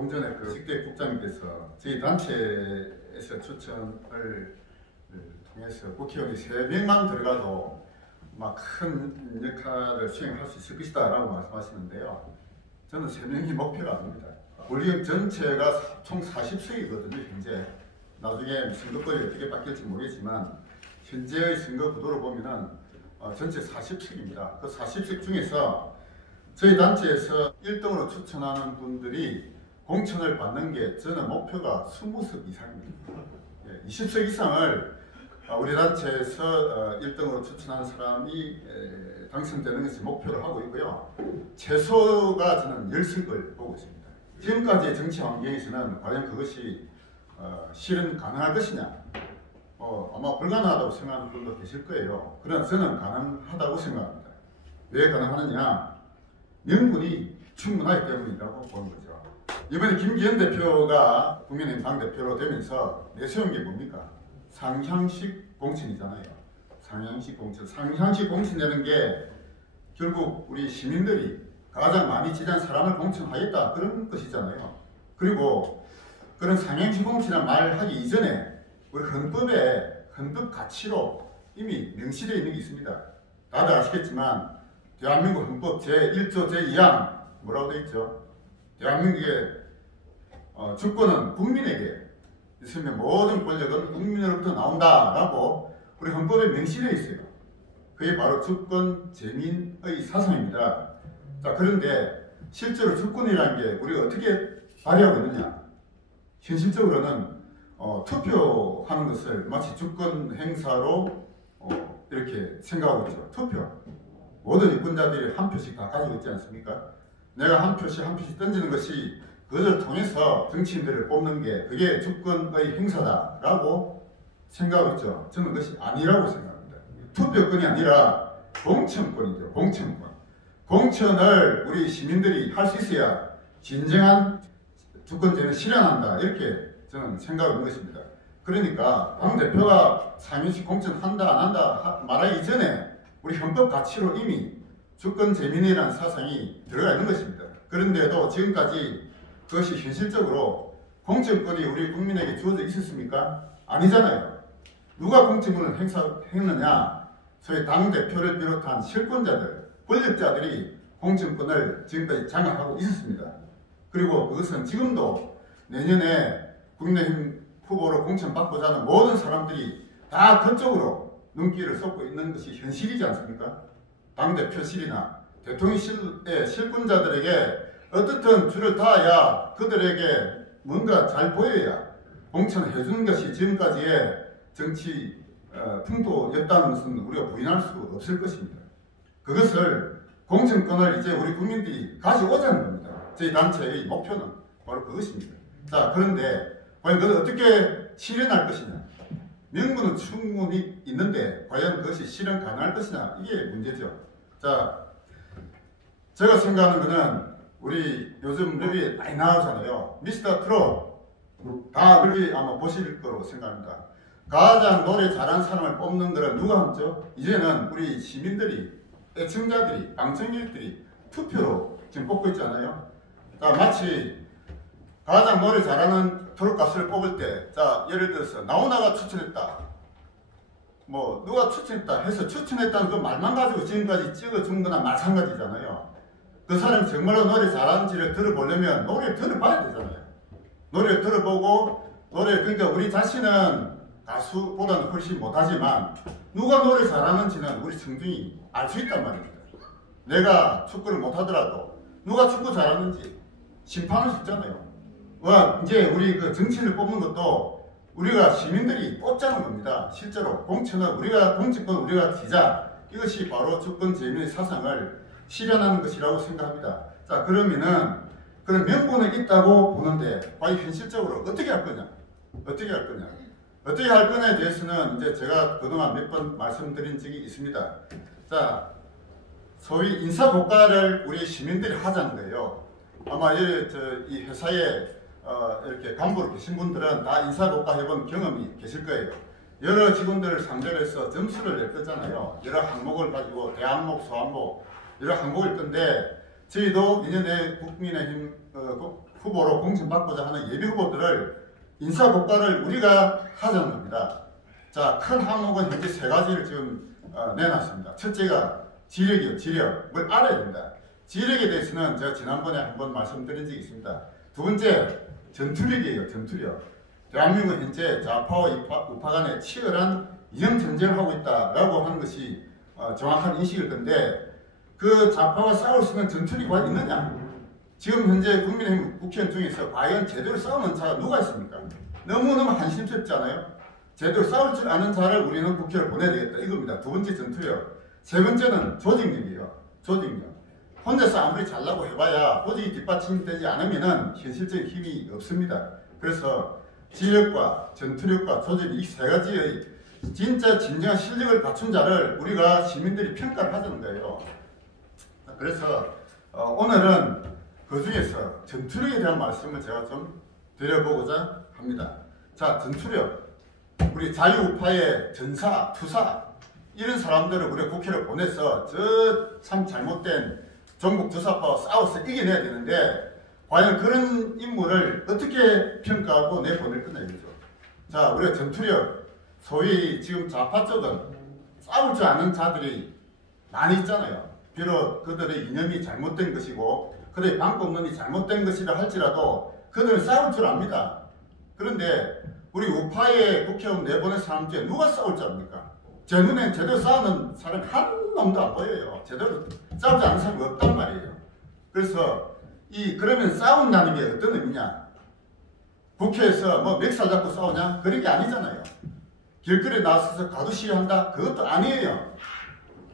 조금 전에 그 식대 국장님께서 저희 단체에서 추천을 통해서 국회의원이 3명만 들어가도 막 큰 역할을 수행할 수 있을 것이다 라고 말씀하시는데요. 저는 3명이 목표가 아닙니다. 우리 전체가 총 40석이거든요. 현재 나중에 선거권이 어떻게 바뀔지 모르겠지만 현재의 선거 구도로 보면은 전체 40석입니다. 그 40석 중에서 저희 단체에서 1등으로 추천하는 분들이 공천을 받는 게 저는 목표가 20석 이상입니다. 20석 이상을 우리 단체에서 1등으로 추천하는 사람이 당선되는 것을 목표로 하고 있고요. 최소가 저는 10석을 보고 있습니다. 지금까지의 정치 환경에서는 과연 그것이 실현 가능할 것이냐, 아마 불가능하다고 생각하는 분도 계실 거예요. 그러나 저는 가능하다고 생각합니다. 왜 가능하느냐? 명분이 충분하기 때문이라고 보는 거죠. 이번에 김기현 대표가 국민의힘 당대표로 되면서 내세운 게 뭡니까? 상향식 공천이잖아요. 상향식 공천. 상향식 공천이라는 게 결국 우리 시민들이 가장 많이 지지한 사람을 공천하겠다 그런 것이잖아요. 그리고 그런 상향식 공천이라는 말을 하기 이전에 우리 헌법에 헌법 가치로 이미 명시되어 있는 게 있습니다. 다들 아시겠지만 대한민국 헌법 제1조 제2항 뭐라고 되어 있죠? 대한민국의 주권은 국민에게 있으면 모든 권력은 국민으로부터 나온다라고 우리 헌법에 명시되어 있어요. 그게 바로 주권 재민의 사상입니다. 자, 그런데 실제로 주권이라는 게 우리가 어떻게 발휘하고 있느냐? 현실적으로는 투표하는 것을 마치 주권 행사로 이렇게 생각하고 있죠. 투표. 모든 유권자들이 한 표씩 다 가지고 있지 않습니까? 내가 한 표씩 한 표씩 던지는 것이 그것을 통해서 정치인들을 뽑는 게 그게 주권의 행사다라고 생각하고 있죠. 저는 그것이 아니라고 생각합니다. 투표권이 아니라 공천권이죠. 공천권. 공천을 우리 시민들이 할 수 있어야 진정한 주권제는 실현한다. 이렇게 저는 생각하는 것입니다. 그러니까 당대표가 상임식 공천한다 안 한다 말하기 전에 우리 헌법 가치로 이미 주권 재민이라는 사상이 들어가 있는 것입니다. 그런데도 지금까지 그것이 현실적으로 공천권이 우리 국민에게 주어져 있었습니까? 아니잖아요. 누가 공천권을 행사했느냐? 소위 당대표를 비롯한 실권자들, 권력자들이 공천권을 지금까지 장악하고 있었습니다. 그리고 그것은 지금도 내년에 국민의힘 후보로 공천받고자 하는 모든 사람들이 다 그쪽으로 눈길을 쏟고 있는 것이 현실이지 않습니까? 당대표실이나 대통령실의 실권자들에게 어떻든 줄을 타야 그들에게 뭔가 잘 보여야 공천을 해주는 것이 지금까지의 정치 풍토였다는 것은 우리가 부인할 수 없을 것입니다. 그것을 공천권을 이제 우리 국민들이 가져오자는 겁니다. 저희 단체의 목표는 바로 그것입니다. 자, 그런데 과연 그걸 어떻게 실현할 것이냐? 명분은 충분히 있는데 과연 그것이 실현 가능할 것이냐? 이게 문제죠. 자, 제가 생각하는 것은 우리 요즘 뮤비 많이 나오잖아요. 미스터 트롯 다 뮤비 아마 보실 거로 생각합니다. 가장 노래 잘하는 사람을 뽑는 거는 누가 하죠? 이제는 우리 시민들이, 애청자들이, 방청객들이 투표로 지금 뽑고 있잖아요. 자, 마치 가장 노래 잘하는 트롯 가수를 뽑을 때, 자, 예를 들어서 나훈아가 추천했다. 뭐 누가 추천했다 해서 추천했다는 그 말만 가지고 지금까지 찍어준 거나 마찬가지잖아요. 그 사람이 정말로 노래 잘하는지를 들어보려면 노래를 들어봐야 되잖아요. 노래를 들어보고 그러니까 우리 자신은 가수보다는 훨씬 못하지만 누가 노래 잘하는지는 우리 청중이 알 수 있단 말입니다. 내가 축구를 못하더라도 누가 축구 잘하는지 심판할 수 있잖아요. 이제 우리 그 정치인을 뽑는 것도 우리가 시민들이 뽑자는 겁니다. 실제로 공천은 공천권 우리가 지자. 이것이 바로 주권 재민의 사상을 실현하는 것이라고 생각합니다. 자, 그러면은 그런 명분이 있다고 보는데 과연 현실적으로 어떻게 할 거냐? 어떻게 할 거냐? 어떻게 할 거냐에 대해서는 이제 제가 그동안 몇 번 말씀드린 적이 있습니다. 자, 소위 인사고과를 우리 시민들이 하자는 거예요. 아마 이 회사에 이렇게 간부로 계신 분들은 다 인사고과 해본 경험이 계실 거예요. 여러 직원들을 상대로 해서 점수를 낼 거잖아요. 여러 항목을 가지고 대항목, 소항목 여러 항목일 건데 저희도 내년에 국민의힘 후보로 공천받고자 하는 예비 후보들을 인사 고과를 우리가 하자는 겁니다. 자, 큰 항목은 현재 세 가지를 지금 내놨습니다. 첫째가 지력이요, 지력을 알아야 됩니다. 지력에 대해서는 제가 지난번에 한번 말씀드린 적이 있습니다. 두 번째, 전투력이에요, 전투력. 대한민국 현재 좌파와 우파 간에 치열한 이념 전쟁을 하고 있다라고 하는 것이 정확한 인식일 건데, 그 좌파와 싸울 수 있는 전투력이 과연 있느냐? 지금 현재 국민의힘 국회의원 중에서 과연 제대로 싸우는 자가 누가 있습니까? 너무너무 한심스럽지 않아요? 제대로 싸울 줄 아는 자를 우리는 국회를 보내야 되겠다, 이겁니다. 두 번째 전투력. 세 번째는 조직력이에요. 조직력. 혼자서 아무리 잘나고 해봐야 조직이 뒷받침되지 않으면 현실적인 힘이 없습니다. 그래서 지력과 전투력과 조직력, 이 세 가지의 진짜 진정한 실력을 갖춘 자를 우리가 시민들이 평가를 하자는 거예요. 그래서 오늘은 그 중에서 전투력에 대한 말씀을 제가 좀 드려보고자 합니다. 자, 전투력. 우리 자유우파의 전사, 투사, 이런 사람들을 우리가 국회를 보내서 저 참 잘못된 전국 주사파와 싸워서 이겨내야 되는데, 과연 그런 인물을 어떻게 평가하고 내보낼 거냐 이거죠. 자, 우리가 전투력, 소위 지금 좌파 쪽은 싸울 줄 아는 자들이 많이 있잖아요. 비록 그들의 이념이 잘못된 것이고 그들의 방법론이 잘못된 것이라 할지라도 그들은 싸울 줄 압니다. 그런데 우리 우파의 국회의원 내보낸 사람 중에 누가 싸울 줄 압니까? 제 눈엔 제대로 싸우는 사람이 한 놈도 안 보여요. 제대로 싸우지 않는 사람이 없단 말이에요. 그래서 그러면 싸운다는 게 어떤 의미냐? 국회에서 뭐 멱살 잡고 싸우냐? 그런 게 아니잖아요. 길거리에 나서서 가두 시위한다? 그것도 아니에요.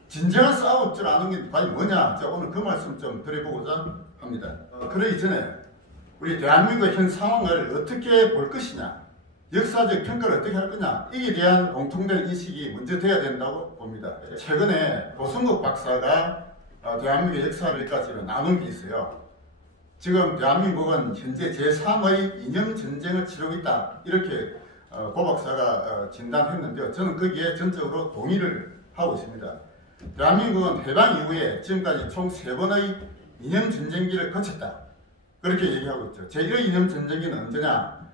진정한 싸울 줄 아는 게 과연 뭐냐? 제가 오늘 그 말씀 좀 드려보고자 합니다. 그러기 전에 우리 대한민국의 현 상황을 어떻게 볼 것이냐? 역사적 평가를 어떻게 할 거냐, 이에 대한 공통된 인식이 먼저 돼야 된다고 봅니다. 최근에 고승국 박사가 대한민국의 역사를까지 나눈 게 있어요. 지금 대한민국은 현재 제3의 이념전쟁을 치르고 있다, 이렇게 고 박사가 진단했는데요. 저는 거기에 전적으로 동의를 하고 있습니다. 대한민국은 해방 이후에 지금까지 총 3번의 이념전쟁기를 거쳤다, 그렇게 얘기하고 있죠. 제1의 이념전쟁기는 언제냐?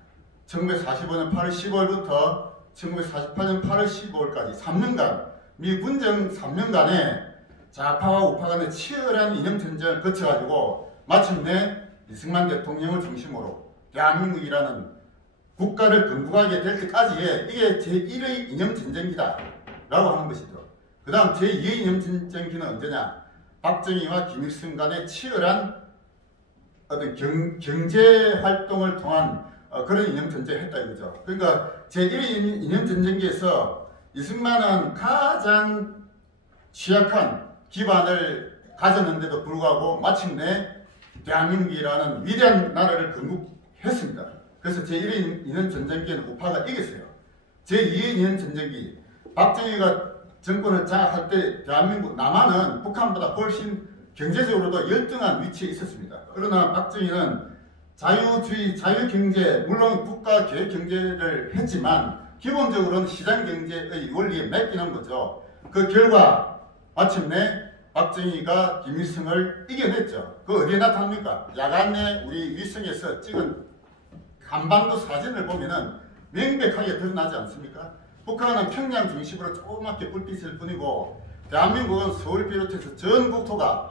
1945년 8월 15일부터 1948년 8월 15일까지 3년간, 미 군정 3년간의 좌파와 우파 간의 치열한 이념전쟁을 거쳐가지고 마침내 이승만 대통령을 중심으로 대한민국이라는 국가를 건국하게 될 때까지의 이게 제1의 이념전쟁이다 라고 하는 것이죠. 그 다음 제2의 이념전쟁기는 언제냐? 박정희와 김일성 간의 치열한 어떤 경제활동을 통한 그런 이념전쟁을 했다 이거죠. 그러니까 제1의 이념전쟁기에서 이승만은 가장 취약한 기반을 가졌는데도 불구하고 마침내 대한민국이라는 위대한 나라를 건국했습니다. 그래서 제1의 이념전쟁기에는 우파가 이겼어요. 제2의 이념전쟁기, 박정희가 정권을 장악할 때 대한민국, 남한은 북한보다 훨씬 경제적으로도 열등한 위치에 있었습니다. 그러나 박정희는 자유주의, 자유경제, 물론 국가계획경제를 했지만 기본적으로는 시장경제의 원리에 맡기는 거죠. 그 결과 마침내 박정희가 김일성을 이겨냈죠. 그 어디에 나타납니까? 야간에 우리 위성에서 찍은 한반도 사진을 보면은 명백하게 드러나지 않습니까? 북한은 평양 중심으로 조그맣게 불빛을 뿐이고 대한민국은 서울 비롯해서 전 국토가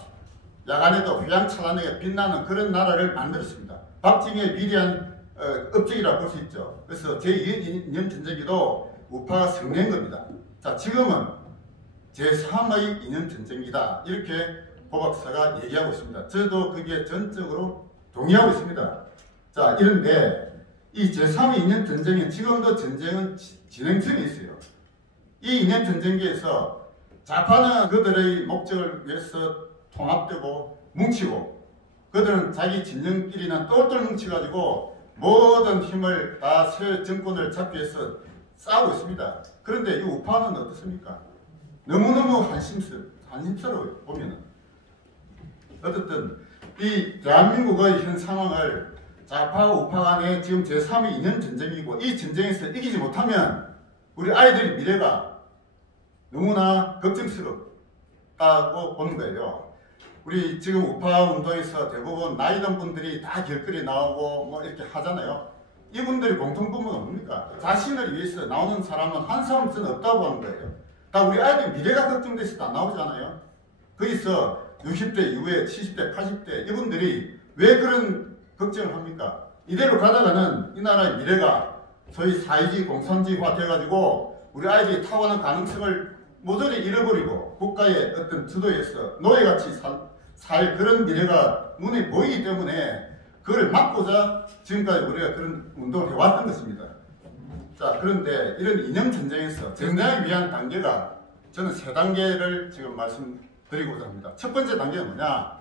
야간에도 휘황찬란하게 빛나는 그런 나라를 만들었습니다. 박정희의 위대한 업적이라고 볼 수 있죠. 그래서 제2의 우파가 승리한 겁니다. 자, 지금은 제3의 이념전쟁기다, 이렇게 고 박사가 얘기하고 있습니다. 저도 거기에 전적으로 동의하고 있습니다. 자, 이런데 이 제3의 이념전쟁은 지금도 전쟁은 진행 중에 있어요. 이 이념전쟁기에서 좌파는 그들의 목적을 위해서 통합되고 뭉치고, 그들은 자기 진영끼리는 똘똘 뭉쳐가지고 모든 힘을 다 새 정권을 잡기 위해서 싸우고 있습니다. 그런데 이 우파는 어떻습니까? 너무너무 한심스러워요, 보면은. 어쨌든 이 대한민국의 현 상황을 좌파와 우파 간에 지금 제3의 이념전쟁이고, 이 전쟁에서 이기지 못하면 우리 아이들의 미래가 너무나 걱정스럽다고 보는 거예요. 우리 지금 우파 운동에서 대부분 나이 든 분들이 다 길거리 나오고 뭐 이렇게 하잖아요. 이분들이 공통점은 뭡니까? 자신을 위해서 나오는 사람은 한 사람쯤 없다고 하는 거예요. 다 우리 아이들 미래가 걱정돼서 다 나오잖아요. 거기서 60대 이후에 70대, 80대 이분들이 왜 그런 걱정을 합니까? 이대로 가다가는 이 나라의 미래가 소위 사회주의 공산주의화 돼가지고 우리 아이들이 타고난 가능성을 모조리 잃어버리고 국가의 어떤 주도에서 노예같이 살 그런 미래가 눈에 보이기 때문에 그걸 막고자 지금까지 우리가 그런 운동을 해왔던 것입니다. 자, 그런데 이런 이념 전쟁에서 전쟁하기 위한 단계가 저는 세 단계를 지금 말씀드리고자 합니다. 첫 번째 단계는 뭐냐?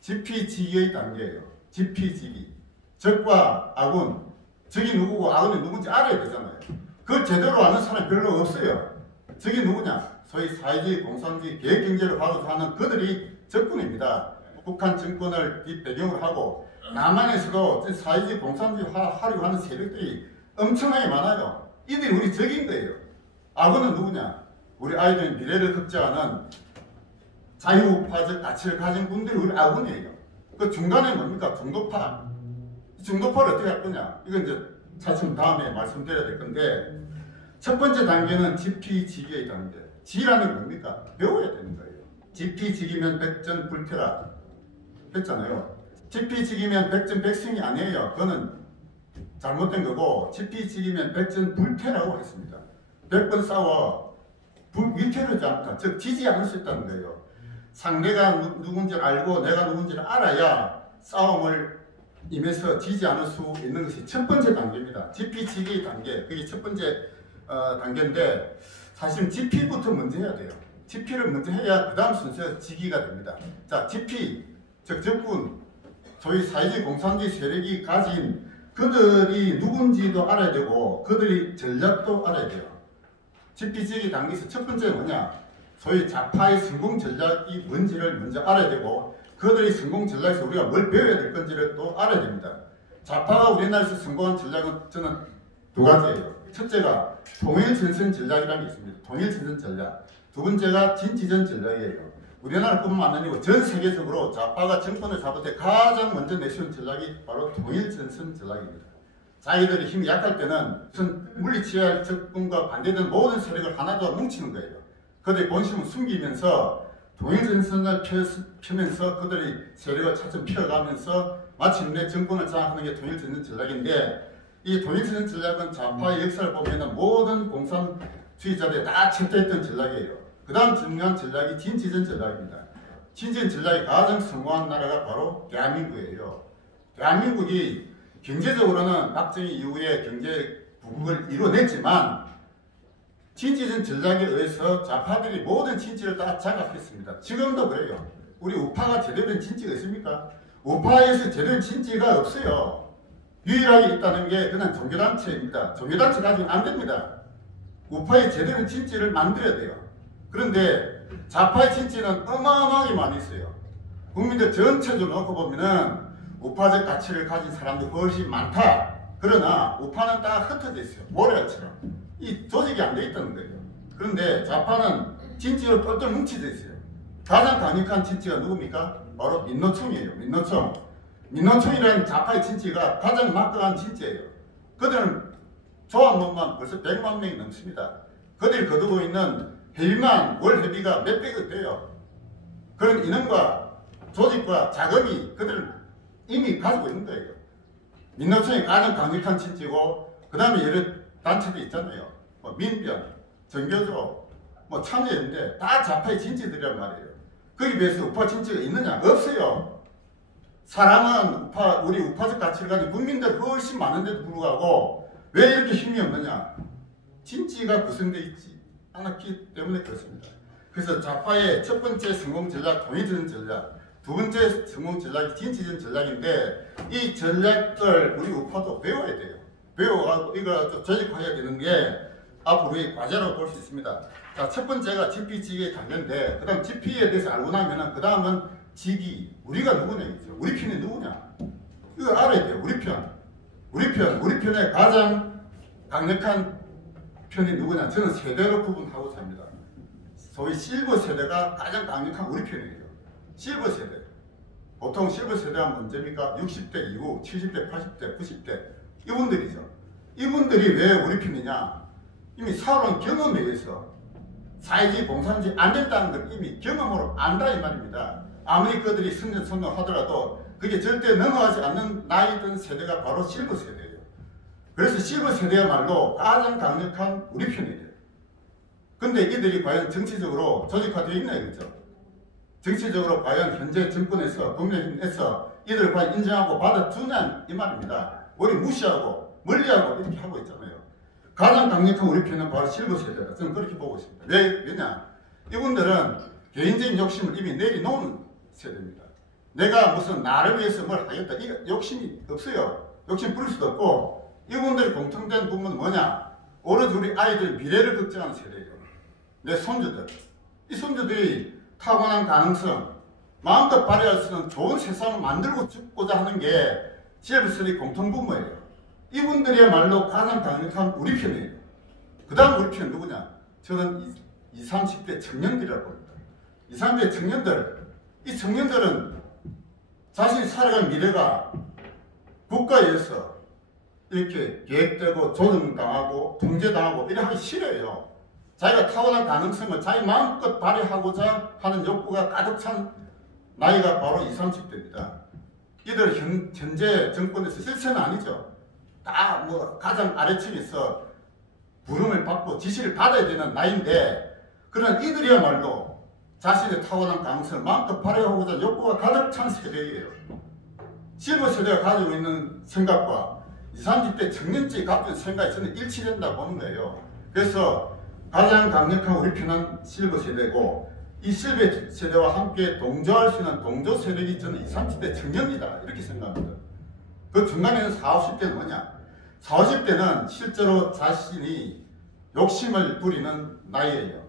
지피지기의 단계예요. 지피지기. 적과 아군, 적이 누구고 아군이 누군지 알아야 되잖아요. 그걸 제대로 아는 사람이 별로 없어요. 적이 누구냐? 소위 사회주의, 공산주의, 계획경제를 가로하는 그들이 적군입니다. 북한 정권을 뒷배경으로 하고 남한에서도 사회주의, 공산주의 하려고 하는 세력들이 엄청나게 많아요. 이들이 우리 적인 거예요. 아군은 누구냐? 우리 아이들의 미래를 걱정하는 자유우파적 가치를 가진 분들이 우리 아군이에요. 그 중간에 뭡니까? 중도파. 중도파를 어떻게 할 거냐? 이건 이제 차츰 다음에 말씀드려야 될 건데, 첫 번째 단계는 지피지기의 단계. 지라는 게 뭡니까? 배워야 되는 거예요. 지피지기면 백전불태라 했잖아요. 지피지기면 백전백승이 아니에요. 그거는 잘못된 거고, 지피지기면 백전불태라고 했습니다. 100번 싸워 위태로지 않다. 즉 지지 않을 수 있다는 거예요. 상대가 누군지 알고 내가 누군지를 알아야 싸움을 임해서 지지 않을 수 있는 것이 첫 번째 단계입니다. 지피지기 단계. 그게 첫 번째 단계인데, 사실 지피부터 먼저 해야 돼요. 지피를 먼저 해야 그 다음 순서에서 지기가 됩니다. 자, 지피, 즉 적군, 소위 사회주의 공산주의 세력이 가진 그들이 누군지도 알아야 되고 그들이 전략도 알아야 돼요. 지피지기 단계에서 첫 번째는 뭐냐? 소위 좌파의 성공 전략이 뭔지를 먼저 알아야 되고 그들의 성공 전략에서 우리가 뭘 배워야 될 건지를 또 알아야 됩니다. 좌파가 우리나라에서 성공한 전략은 저는 두 가지예요. 첫째가 통일전선 전략이라는 게 있습니다. 통일전선 전략. 두 번째가 진지전 전략이에요. 우리나라뿐만 아니고 전 세계적으로 좌파가 정권을 잡을 때 가장 먼저 내세운 전략이 바로 통일전선 전략입니다. 자기들이 힘이 약할 때는 물리치할 적군과 반대되는 모든 세력을 하나도 뭉치는 거예요. 그들의 본심을 숨기면서 통일전선을 펴면서 그들이 세력을 차츰 펴가면서 마침내 정권을 장악하는 게 통일전선 전략인데, 이 통일전선 전략은 좌파의 역사를 보면 모든 공산주의자들이 다 채택했던 전략이에요. 그 다음 중요한 전략이 진지전 전략입니다. 진지전 전략이 가장 성공한 나라가 바로 대한민국이에요. 대한민국이 경제적으로는 박정희 이후에 경제 부국을 이뤄냈지만 진지전 전략에 의해서 좌파들이 모든 진지를 다 장악했습니다. 지금도 그래요. 우리 우파가 제대로 된 진지가 있습니까? 우파에서 제대로 된 진지가 없어요. 유일하게 있다는 게 그냥 종교단체입니다. 종교단체 가지고는 안 됩니다. 우파의 제대로 된 진지를 만들어야 돼요. 그런데 좌파의 진지는 어마어마하게 많이 있어요. 국민들 전체적으로 놓고 보면은 우파적 가치를 가진 사람도 훨씬 많다. 그러나 우파는 딱 흩어져 있어요. 모래알처럼. 이 조직이 안 돼 있다는 거예요. 그런데 좌파는 진지로 똘똘 뭉쳐져 있어요. 가장 강력한 진지가 누굽니까? 바로 민노총이에요. 민노총이라는 좌파의 진지가 가장 막강한 진지예요. 그들은 조합원만 벌써 100만 명이 넘습니다. 그들이 거두고 있는 회비만 월 회비가 몇백억 돼요. 그런 인원과 조직과 자금이 그들은 이미 가지고 있는 거예요. 민노총이 가장 강력한 진지고, 그 다음에 여러 단체도 있잖아요. 뭐 민변, 정교조, 뭐 참여연대 다 좌파의 진지들이란 말이에요. 거기에 비해서 우파 진지가 있느냐? 없어요. 사람은 우리 우파적 가치를 가진 국민들 훨씬 많은데도 불구하고 왜 이렇게 힘이 없느냐? 진지가 구성되어 있지 않았기 때문에 그렇습니다. 그래서 좌파의 첫 번째 성공 전략, 통일전 전략, 두 번째 성공 전략이 진지전 전략인데, 이 전략을 우리 우파도 배워야 돼요. 배워가지고 이거 조직화해야 되는 게 앞으로의 과제라고 볼 수 있습니다. 자, 첫 번째가 지피지기의 단계인데, 그 다음 지피에 대해서 알고 나면은 그 다음은 지기, 우리가 누구냐 이죠. 우리 편이 누구냐? 이걸 알아야 돼요. 우리 편의 가장 강력한 편이 누구냐? 저는 세대로 구분하고 삽니다. 소위 실버 세대가 가장 강력한 우리 편이에요. 실버 세대. 보통 실버 세대가 문제입니까? 60대 이후 70대, 80대, 90대 이분들이죠. 이분들이 왜 우리 편이냐? 이미 살아온 경험에 의해서 사회주의, 공산주의 안 된다는 걸 이미 경험으로 안다 이 말입니다. 아무리 그들이 선전선동하더라도 그게 절대 넘어가지 않는 나이든 세대가 바로 실버 세대예요. 그래서 실버 세대야말로 가장 강력한 우리 편이에요. 근데 이들이 과연 정치적으로 조직화되어 있나 이거죠. 정치적으로 과연 현재 정권에서 국민의힘에서 이들을 과연 인정하고 받아주냐 이 말입니다. 우리 무시하고 멀리하고 이렇게 하고 있잖아요. 가장 강력한 우리 편은 바로 실버 세대다. 저는 그렇게 보고 있습니다. 왜냐? 이분들은 개인적인 욕심을 이미 내려놓은 세대입니다. 내가 무슨 나를 위해서 뭘 하겠다. 이 욕심이 없어요. 욕심 부릴 수도 없고 이분들의 공통된 부분은 뭐냐? 오로지 우리 아이들 미래를 걱정하는 세대예요. 내 손주들. 이 손주들이 타고난 가능성, 마음껏 발휘할 수 있는 좋은 세상을 만들고 죽고자 하는 게 실버 세대의 공통분모예요. 이분들이야말로 가장 강력한 우리 편이에요. 그 다음 우리 편은 누구냐? 저는 20, 30대 청년들이라고 봅니다. 20, 30대 청년들. 이 청년들은 자신이 살아갈 미래가 국가에 의해서 이렇게 계획되고 조정당하고 통제당하고 이래 하기 싫어요. 자기가 타고난 가능성을 자기 마음껏 발휘하고자 하는 욕구가 가득 찬 나이가 바로 20, 30대입니다. 이들 현재 정권에서 실세는 아니죠. 다 뭐 가장 아래층에서 부름을 받고 지시를 받아야 되는 나이인데 그러나 이들이야말로 자신의 타고난 가능성을 마음껏 발휘하고자 하는 욕구가 가득 찬 세대예요. 실버 세대가 가지고 있는 생각과 20, 30대 청년층이 가지고 있는 생각이 저는 일치된다고 보는 거예요. 그래서 가장 강력한 우리 편은 실버 세대고 이 실버 세대와 함께 동조할 수 있는 동조 세력이 저는 20, 30대 청년이다 이렇게 생각합니다. 그 중간에는 40, 50대는 뭐냐? 40, 50대는 실제로 자신이 욕심을 부리는 나이예요.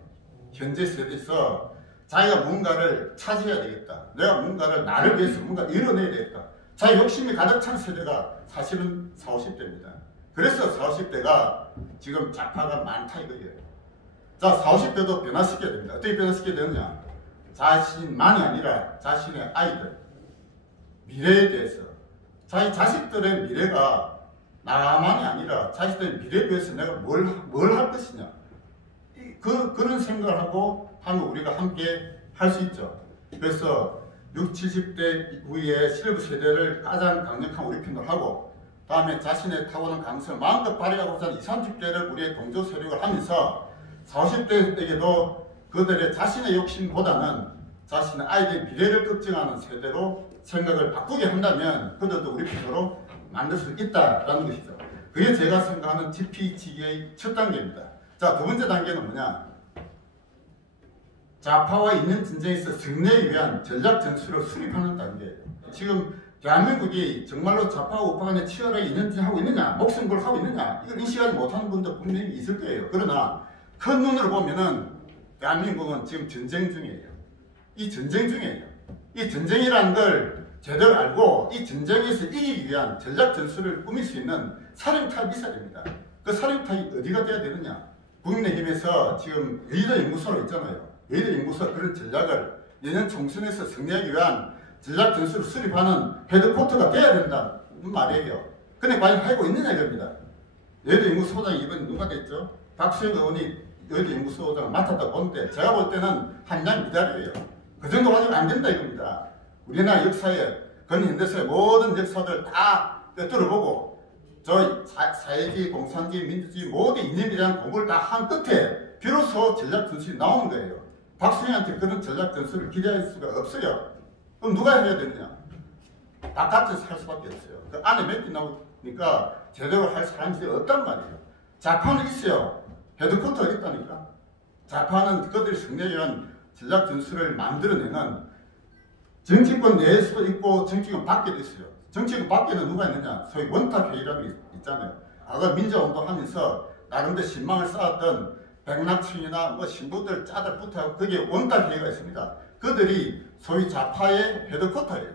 현재 세대에서 자기가 뭔가를 차지해야 되겠다. 내가 뭔가를 나를 위해서 뭔가 이뤄내야 되겠다. 자기 욕심이 가득 찬 세대가 사실은 40, 50대입니다. 그래서 40, 50대가 지금 좌파가 많다 이거예요. 자, 40, 50대도 변화시켜야 됩니다. 어떻게 변화시켜야 되느냐? 자신만이 아니라 자신의 아이들, 미래에 대해서 자기 자식들의 미래가 나만이 아니라 자식들의 미래에 대해서 내가 뭘 할 것이냐. 그런 생각을 하고 하면 우리가 함께 할 수 있죠. 그래서 60, 70대 이후에 실버 세대를 가장 강력한 우리 편으로 하고 다음에 자신의 타고난 가능성을 마음껏 발휘하고자 하는 20, 30대를 우리의 동조 세력을 하면서 40, 50대에게도 그들의 자신의 욕심보다는 자신의 아이들의 미래를 걱정하는 세대로 생각을 바꾸게 한다면 그들도 우리 편으로 만들 수 있다라는 것이죠. 그게 제가 생각하는 TPG의 첫 단계입니다. 자, 두 번째 단계는 뭐냐? 좌파와 있는 전쟁에서 승리에 위한 전략 전술을 수립하는 단계예요. 지금 대한민국이 정말로 좌파와 우파 간에 치열하게 있는지 하고 있느냐, 목숨 걸 하고 있느냐, 이걸 인식하지 못하는 분도 분명히 있을 거예요. 그러나 큰 눈으로 보면은 대한민국은 지금 전쟁 중이에요. 이 전쟁 중이에요. 이 전쟁이라는 걸 제대로 알고 이 전쟁에서 이기기 위한 전략 전술을 꾸밀 수 있는 사령탑이 있어야 됩니다. 그 사령탑이 어디가 돼야 되느냐? 국민의힘에서 지금 여의도 연구소로 있잖아요. 여의도 연구소 그런 전략을 내년 총선에서 승리하기 위한 전략 전술을 수립하는 헤드쿼터가 돼야 된다는 말이에요. 근데 과연 하고 있느냐 이겁니다. 여의도 연구소장이 이번에 누가 됐죠? 박수영 의원이 여의도 연구소장을 맡았다고 보는데 제가 볼 때는 한양 미달이에요. 그 정도 가지고 안 된다 이겁니다. 우리나라 역사에 근현대사의 모든 역사들 다 뚫어보고 저 사회주의, 공산주의, 민주주의 모든 이념에 대한 공부를 다 한 끝에 비로소 전략 전술이 나오는 거예요. 박수영한테 그런 전략 전술을 기대할 수가 없어요. 그럼 누가 해야 되느냐? 바깥에서 할 수밖에 없어요. 그 안에 몇 개 나오니까 제대로 할 사람이 없단 말이에요. 좌파는 있어요. 헤드쿼터가 있다니까. 좌파는 그들이 승리에 위한 전략 전술을 만들어내는 정치권 내에서도 있고 정치권 밖에도 있어요. 정치권 밖에는 누가 있느냐? 소위 원탑회의라는 게 있잖아요. 아까 민주운동 하면서 나름대로 신망을 쌓았던 백낙춘이나 뭐 신부들 짜들 붙어서 거기에 원탑회의가 있습니다. 그들이 소위 좌파의 헤드쿼터예요.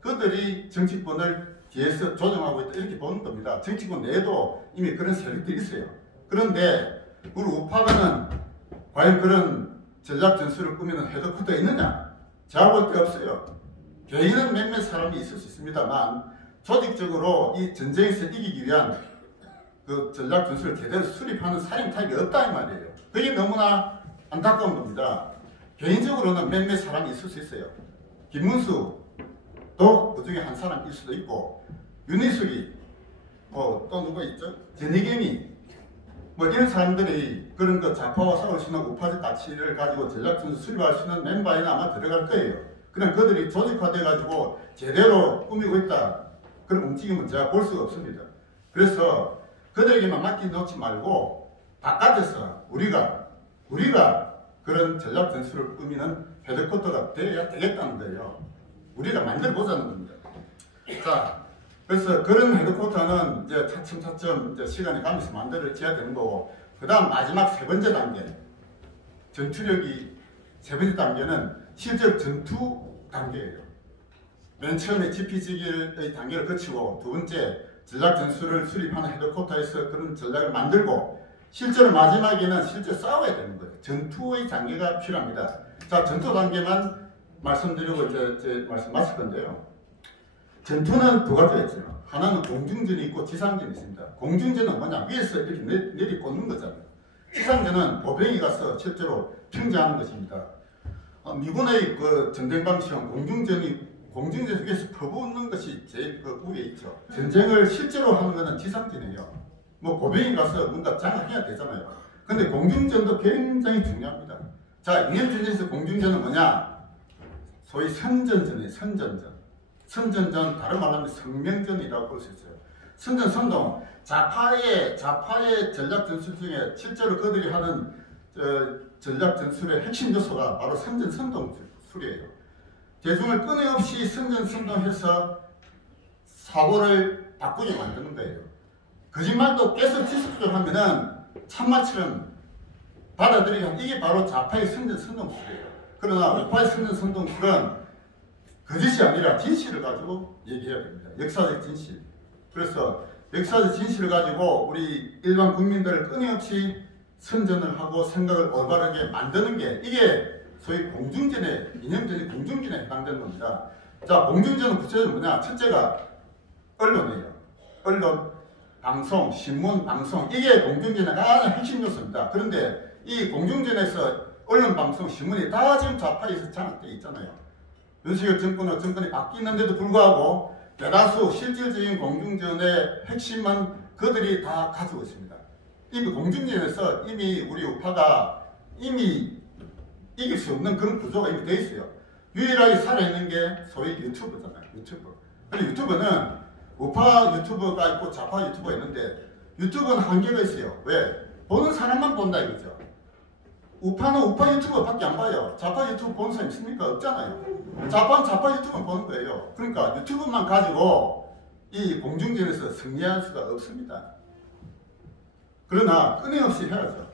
그들이 정치권을 뒤에서 조정하고 있다 이렇게 보는 겁니다. 정치권 내에도 이미 그런 세력들이 있어요. 그런데 우리 우파가는 과연 그런 전략 전술을 꾸미는 헤드쿼터가 있느냐? 제가 볼 때 없어요. 개인은 몇몇 사람이 있을 수 있습니다만 조직적으로 이 전쟁에서 이기기 위한 그 전략 전술을 제대로 수립하는 사령 타입이 없다 이 말이에요. 그게 너무나 안타까운 겁니다. 개인적으로는 몇몇 사람이 있을 수 있어요. 김문수도 그 중에 한 사람일 수도 있고, 윤희숙이 또 누가 있죠? 전희겸이 뭐 이런 사람들이 그런 그 좌파와 싸울 수 있는 우파적 가치를 가지고 전략 전술 수립할 수 있는 멤버에는 아마 들어갈 거예요. 그냥 그들이 조직화돼 가지고 제대로 꾸미고 있다, 그런 움직임은 제가 볼 수가 없습니다. 그래서 그들에게만 맡겨놓지 말고 바깥에서 우리가 그런 전략 전술을 꾸미는 헤드쿼터가 되어야 되겠다는 거예요. 우리가 만들어 보자는 겁니다. 자, 그래서 그런 헤드쿼터는 이제 차츰차츰 이제 시간이 가면서 만들어져야 되는 거고, 그 다음 마지막 세 번째 단계, 전투력이 세 번째 단계는 실제 전투 단계예요. 맨 처음에 지피지기의 단계를 거치고, 두 번째 전략 전술을 수립하는 헤드쿼터에서 그런 전략을 만들고, 실제로 마지막에는 실제 싸워야 되는 거예요. 전투의 단계가 필요합니다. 자, 전투 단계만 말씀드리고 이제 말씀 마칠 건데요. 전투는 두 가지가 있죠. 하나는 공중전이 있고 지상전이 있습니다. 공중전은 뭐냐? 위에서 이렇게 내리꽂는 거잖아요. 지상전은 보병이 가서 실제로 평정하는 것입니다. 미군의 그 전쟁 방식은 공중전 위에서 퍼붓는 것이 제일 그 위에 있죠. 전쟁을 실제로 하는 것은 지상전이에요. 뭐 보병이 가서 뭔가 장악해야 되잖아요. 근데 공중전도 굉장히 중요합니다. 자, 인연전에서 공중전은 뭐냐? 소위 선전전이에요. 선전전, 다른 말로 하면 성명전이라고 볼 수 있어요. 선전, 좌파의 전략 전술 중에 실제로 그들이 하는 전략 전술의 핵심 요소가 바로 선전, 선동술이에요. 대중을 끊임없이 선전, 선동해서 사고를 바꾸게 만드는 거예요. 거짓말도 계속 지속적으로하면은 참마처럼 받아들이게 하면 이게 바로 좌파의 선전, 선동술이에요. 그러나 우파의 선전, 선동술은 거짓이 아니라 진실을 가지고 얘기해야 됩니다. 역사적 진실. 그래서 역사적 진실을 가지고 우리 일반 국민들을 끊임없이 선전을 하고 생각을 올바르게 만드는 게, 이게 소위 공중전의, 이념전이 공중전에 해당되는 겁니다. 자, 공중전은 구체적으로 뭐냐? 첫째가 언론이에요. 언론, 방송, 신문, 방송, 이게 공중전의 가장 핵심 요소입니다. 그런데 이 공중전에서 언론, 방송, 신문이 다 지금 좌파에서 장악되어 있잖아요. 윤석열 정권이 바뀌는데도 불구하고 대다수 실질적인 공중전의 핵심은 그들이 다 가지고 있습니다. 이미 공중전에서 이미 우리 우파가 이미 이길 수 없는 그런 구조가 이미 되어 있어요. 유일하게 살아있는 게 소위 유튜브잖아요. 유튜브. 근데 유튜브는 우파 유튜버가 있고 좌파 유튜버가 있는데, 유튜브는 한계가 있어요. 왜? 보는 사람만 본다 이거죠. 우파는 우파 유튜버밖에 안 봐요. 좌파 유튜브 보는 사람 있습니까? 없잖아요. 좌파는 좌파 유튜브만 보는 거예요. 그러니까 유튜브만 가지고 이 공중전에서 승리할 수가 없습니다. 그러나 끊임없이 해야죠.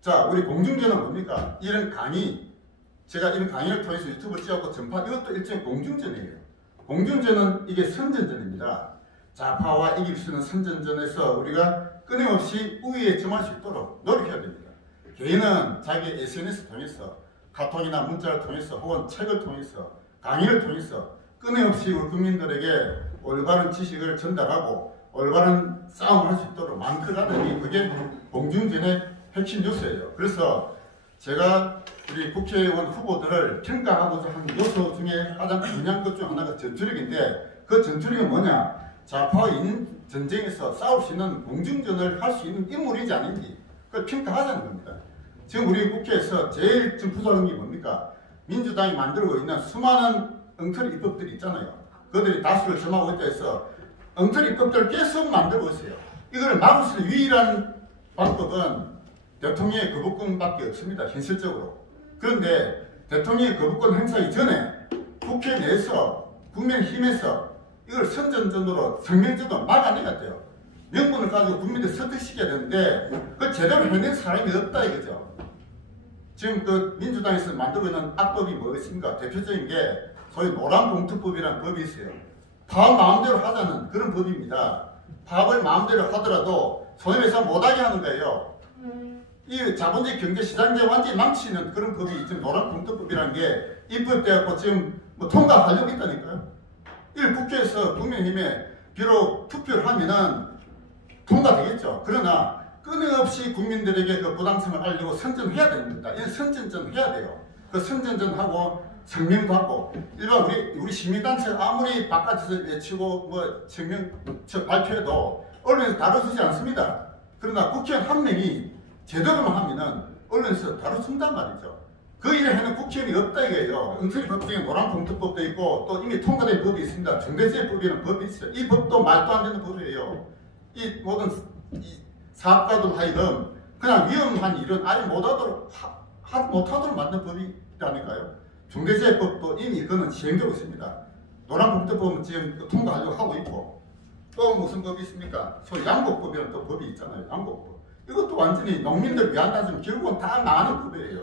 자, 우리 공중전은 뭡니까? 이런 강의, 제가 이런 강의를 통해서 유튜브를 찍었고 전파, 이것도 일종의 공중전이에요. 공중전은 이게 선전전입니다. 좌파와 이길 수 있는 선전전에서 우리가 끊임없이 우위에 점할 수 있도록 노력해야 됩니다. 개인은 자기 SNS 통해서, 카톡이나 문자를 통해서, 혹은 책을 통해서, 강의를 통해서 끊임없이 우리 국민들에게 올바른 지식을 전달하고 올바른 싸움을 할 수 있도록 만들어가는, 그게 공중전의 핵심 요소예요. 그래서 제가 우리 국회의원 후보들을 평가하고자 하는 요소 중에 가장 중요한 것 중 하나가 전투력인데, 그 전투력은 뭐냐? 좌파와 전쟁에서 싸울 수 있는 공중전을 할 수 있는 인물인지 아닌지 그걸 평가하자는 겁니다. 지금 우리 국회에서 제일 좀 부족한 게 뭡니까? 민주당이 만들고 있는 수많은 엉터리 입법들이 있잖아요. 그들이 다수를 점하고 있다 해서 엉터리 입법들을 계속 만들고 있어요. 이걸 막을 수 있는 유일한 방법은 대통령의 거부권밖에 없습니다. 현실적으로. 그런데 대통령의 거부권 행사하기 전에 국회 내에서 국민의힘에서 이걸 선전전으로 성명전으로 막아내야 돼요. 명분을 가지고 국민들 설득시켜야 되는데 그걸 제대로 해낸 사람이 없다 이거죠. 지금 그 민주당에서 만들고 있는 악법이 뭐겠습니까? 대표적인 게 소위 노란봉투법이라는 법이 있어요. 파업 마음대로 하자는 그런 법입니다. 파업을 마음대로 하더라도 손해배상 못하게 하는 거예요. 이 자본주의 경제 시장제 완전히 망치는 그런 법이 지금 노란봉투법이라는 게 입법돼갖고 지금 뭐 통과하려고 있다니까요. 이 국회에서 국민의힘에 비록 투표를 하면은 통과되겠죠. 그러나 끊임없이 국민들에게 그 부당성을 알리고 선전해야 됩니다. 이 선전전 해야 돼요. 그 선전전하고 성명도 하고 일반 우리 시민단체가 아무리 바깥에서 외치고 뭐 성명 발표해도 언론에서 다뤄주지 않습니다. 그러나 국회의원 한 명이 제대로만 하면은 언론에서 다뤄준단 말이죠. 그 일을 하는 국회의원이 없다 이거예요. 응처리법 중에 노란봉투법도 있고 또 이미 통과된 법이 있습니다. 중대재해법이라는 법이 있어요. 이 법도 말도 안 되는 법이에요. 이 모든 이 사업가들 하여금 그냥 위험한 일은 아예 못하도록 만든 법이라니까요. 중대재해법도 이미 그거는 시행되고 있습니다. 노란봉투법은 지금 통과하려고 하고 있고 또 무슨 법이 있습니까? 소위 양곡법이라는 또 법이 있잖아요. 양곡법. 이것도 완전히 농민들 위한다지만 결국은 다 망하는 법이에요.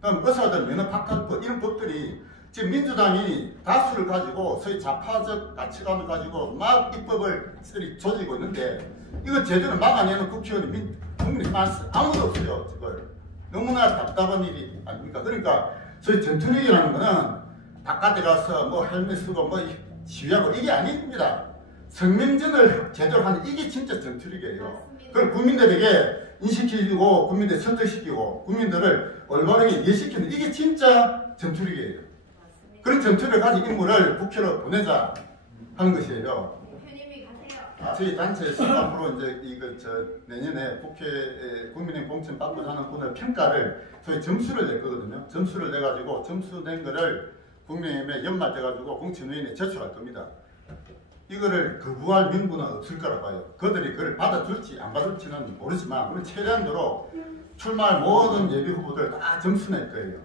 그럼 의사들 면허박탈법 이런 법들이 지금 민주당이 다수를 가지고 소위 좌파적 가치관을 가지고 막 입법을 조지고 있는데 이거 제대로 막아내는 국회의원이 국민이 아무도 없어요. 저걸 너무나 답답한 일이 아닙니까? 그러니까 소위 전투력이라는 거는 바깥에 가서 뭐 헬멧 쓰고 뭐 시위하고 이게 아닙니다. 성명전을 제대로 하는 이게 진짜 전투력이에요. 그걸 국민들에게 인식시키고 국민들 설득시키고 국민들을 올바르게 이해시키는 이게 진짜 전투력이에요. 그런 전투력을 가진 인물을 국회로 보내자 하는 것이에요. 저희 단체에서 앞으로 이제 내년에 국회에 국민의 공천 받고자 하는 분을 평가를 저희 점수를 낼 거거든요. 점수를 내가지고 점수 낸 거를 국민의힘에 연말돼가지고 공천위원회에 제출할 겁니다. 이거를 거부할 명분은 없을 거라 봐요. 그들이 그걸 받아줄지 안 받을지는 모르지만 우리 최대한도로 출마할 모든 예비 후보들 다 점수 낼 거예요.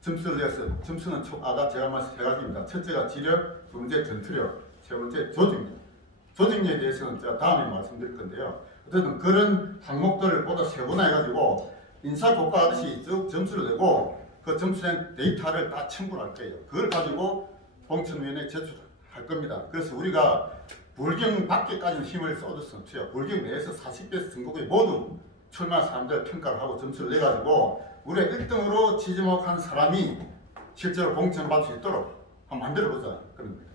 점수를 내서 점수는 아까 제가 말씀 세 가지입니다. 첫째가 지력, 두 번째 전투력, 세 번째 조직력. 조직력에 대해서는 제가 다음에 말씀드릴 건데요. 어쨌든 그런 항목들을 보다 세분화해가지고 인사고과하듯이 쭉 점수를 내고 그 점수된 데이터를 다 첨부를 할 거예요. 그걸 가지고 공천위원회에 제출할 겁니다. 그래서 우리가 불경 밖에까지는 힘을 쏟을 수 없어요. 불경 내에서 40개 선거구에 모두 출마한 사람들 평가를 하고 점수를 내가지고 우리가 1등으로 지목한 사람이 실제로 공천을 받을 수 있도록 한번 만들어보자. 그런 거예요.